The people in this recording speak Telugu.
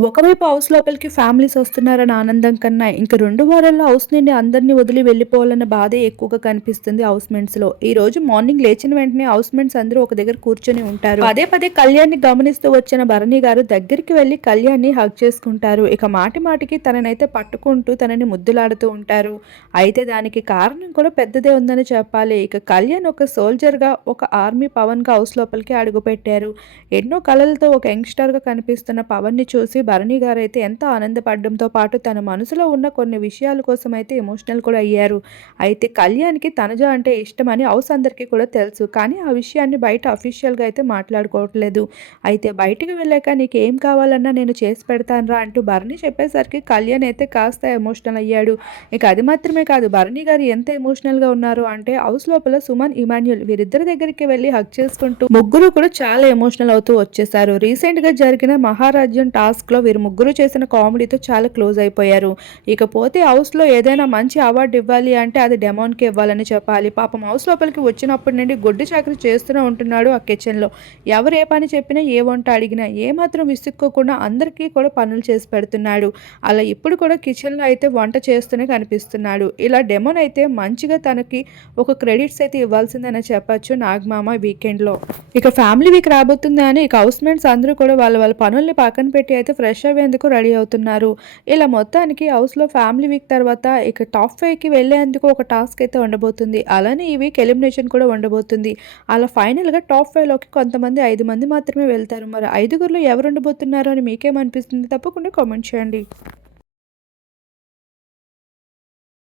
ఒకవైపు హౌస్ లోపలికి ఫ్యామిలీస్ వస్తున్నారన్న ఆనందం కన్నా ఇంక 2 వారాల్లో హౌస్ నుండి అందరిని వదిలి వెళ్ళిపోవాలన్న బాధే ఎక్కువగా కనిపిస్తుంది హౌస్ మెంట్స్‌లో. ఈ రోజు మార్నింగ్ లేచిన వెంటనే హౌస్ మెంట్స్ అందరూ ఒక దగ్గర కూర్చొని ఉంటారు. పదే పదే కళ్యాణ్‌ని గమనిస్తూ వచ్చిన భరణి గారు దగ్గరికి వెళ్లి కళ్యాణ్‌ని హగ్ చేసుకుంటారు. ఇక మాటి మాటికి తననైతే పట్టుకుంటూ తనని ముద్దులాడుతూ ఉంటారు. అయితే దానికి కారణం కూడా పెద్దదే ఉందని చెప్పాలి. ఇక కళ్యాణ్ ఒక సోల్జర్‌గా, ఒక ఆర్మీ పవన్‌గా హౌస్ లోపలికి అడుగుపెట్టారు. ఎన్నో కలలతో ఒక యంగ్‌స్టర్‌గా కనిపిస్తున్న పవన్‌ని చూసి భరణి గారైతే ఎంతో ఆనందపడడంతో పాటు తన మనసులో ఉన్న కొన్ని విషయాల కోసం అయితే ఎమోషనల్ కూడా అయ్యారు. అయితే కళ్యాణ్‌కి తనుజ అంటే ఇష్టమని హౌస్ అందరికీ కూడా తెలుసు. కానీ ఆ విషయాన్ని బయట అఫీషియల్‌గా అయితే మాట్లాడుకోవట్లేదు. అయితే బయటికి వెళ్ళాక నీకేం కావాలన్నా నేను చేసి పెడతానురా అంటూ భరణి చెప్పేసరికి కళ్యాణ్ అయితే కాస్త ఎమోషనల్ అయ్యాడు. ఇక అది మాత్రమే కాదు, భరణి గారు ఎంత ఎమోషనల్‌గా ఉన్నారు అంటే హౌస్ లోపల సుమన్, ఇమాన్యుల్ వీరిద్దరి దగ్గరికి వెళ్లి హగ్ చేసుకుంటూ ముగ్గురు కూడా చాలా ఎమోషనల్ అవుతూ వచ్చేసారు. రీసెంట్‌గా జరిగిన మహారాజ్యం టాస్క్‌లో వీరు ముగ్గురు చేసిన కామెడీతో చాలా క్లోజ్ అయిపోయారు. ఇకపోతే హౌస్‌లో ఏదైనా మంచి అవార్డు ఇవ్వాలి అంటే అది డెమోన్‌కే ఇవ్వాలని చెప్పాలి. పాపం హౌస్ లోపలికి వచ్చినప్పటి నుండి గొడ్డు చాకరీ చేస్తూనే ఉంటున్నాడు ఆ కిచెన్‌లో. ఎవరు ఏ పని చెప్పినా, ఏ వంట అడిగినా ఏమాత్రం విసుక్కోకుండా అందరికీ కూడా పనులు చేసి పెడుతున్నాడు. అలా ఇప్పుడు కూడా కిచెన్‌లో అయితే వంట చేస్తూనే కనిపిస్తున్నాడు. ఇలా డెమోన్ అయితే మంచిగా తనకి ఒక క్రెడిట్స్ అయితే ఇవ్వాల్సిందనే చెప్పొచ్చు నాగమామ వీకెండ్‌లో. ఇక ఫ్యామిలీ వీక్ రాబోతుంది అని ఇక హౌస్ మేట్స్ అందరూ కూడా వాళ్ళ వాళ్ళ పనుల్ని పక్కన పెట్టి అయితే ఫ్రెష్ అయ్యేందుకు రెడీ అవుతున్నారు. ఇలా మొత్తానికి హౌస్‌లో ఫ్యామిలీ వీక్ తర్వాత ఇక టాప్ 5కి వెళ్ళేందుకు ఒక టాస్క్ అయితే ఉండబోతుంది. అలానే ఈ వీక్ ఎలిమినేషన్ కూడా ఉండబోతుంది. అలా ఫైనల్‌గా టాప్ 5లోకి కొంతమంది 5 మంది మాత్రమే వెళ్తారు. మరి ఐదుగురిలో ఎవరు ఉండబోతున్నారు అని మీకేమనిపిస్తుంది? తప్పకుండా కామెంట్ చేయండి.